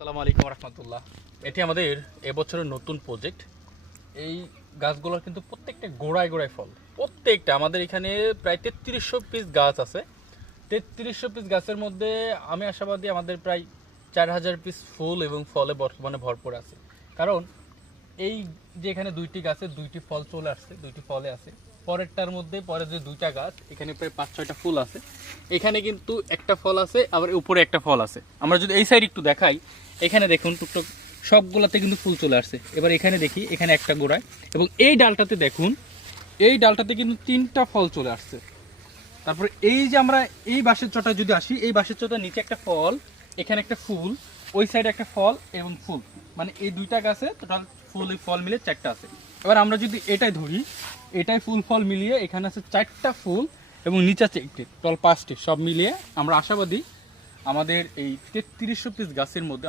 আসসালামু আলাইকুম রহমতুল্লাহ। এটি আমাদের এবছরের নতুন প্রজেক্ট। এই গাছগুলোর কিন্তু প্রত্যেকটা গোড়ায় গোড়ায় ফল, প্রত্যেকটা আমাদের এখানে প্রায় 3300 পিস গাছ আছে। 3300 পিস গাছের মধ্যে আমি আশাবাদী আমাদের প্রায় 4000 পিস ফুল এবং ফলে বর্তমানে ভরপুর আছে। কারণ এই যে এখানে দুইটি গাছে দুইটি ফল চলে আসছে, দুইটি ফলে আছে। পরেরটার মধ্যে পরে যে দুইটা গাছ এখানে প্রায় 5-6টা ফুল আছে। এখানে কিন্তু একটা ফল আছে, আবার উপরে একটা ফল আছে। আমরা যদি এই সাইড একটু দেখাই, এখানে দেখুন টুকটুক সবগুলাতে কিন্তু ফুল চলে আসছে। এবার এখানে দেখি, এখানে একটা গোড়ায় এবং এই ডালটাতে দেখুন, এই ডালটাতে কিন্তু 3টা ফল চলে আসছে। তারপরে এই যে আমরা এই বাঁশের চটা যদি আসি, এই বাঁশের চটার নিচে একটা ফল, এখানে একটা ফুল, ওই সাইডে একটা ফল এবং ফুল, মানে এই দুইটা গাছে টোটাল ফুল ফল মিলে 4টা আছে। এবার আমরা যদি এটাই ধরি, এটাই ফুল ফল মিলিয়ে এখানে আছে 4টা ফুল এবং নিচে আছে একটি, টোটাল 5টি, সব মিলিয়ে আমরা আশাবাদী আমাদের এই 3300 পিস গাছের মধ্যে